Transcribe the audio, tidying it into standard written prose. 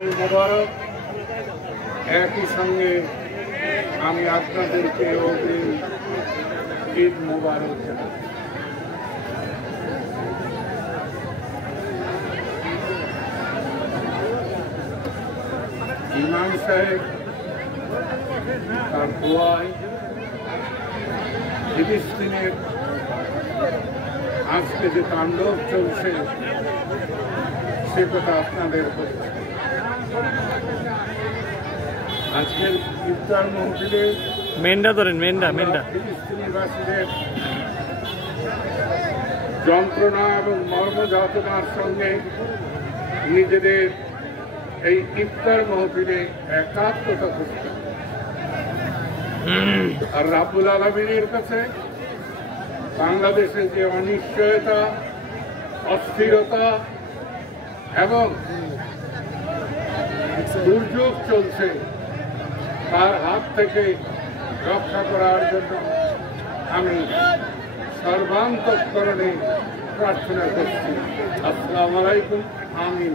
মোবারক। একই সঙ্গে আমি আপনাদেরকে অগ্রিম ঈদ মোবারক জানাই। ইমাম সাহেব তার দোয়ায় ফিলিস্তিনের আজকে যে তাণ্ডব চলছে সে কথা আপনাদের বলছে। আজকের ইফতার মাহফিলে মেন্ডা ধরেন মেন্ডা ফিলিস্তিনিবাসীদের যন্ত্রণা এবং মর্মযাতনার সঙ্গে নিজেদের এই ইফতার মাহফিলে একাত্মতা করতে আর রাব্বুল আলামিনের কাছে বাংলাদেশে যে অনিশ্চয়তা, অস্থিরতা এবং দুর্যোগ চলছে তার হাত থেকে রক্ষা করার জন্য আমি সর্বান্তঃকরণে প্রার্থনা করছি। আসসালামু আলাইকুম। আমিন।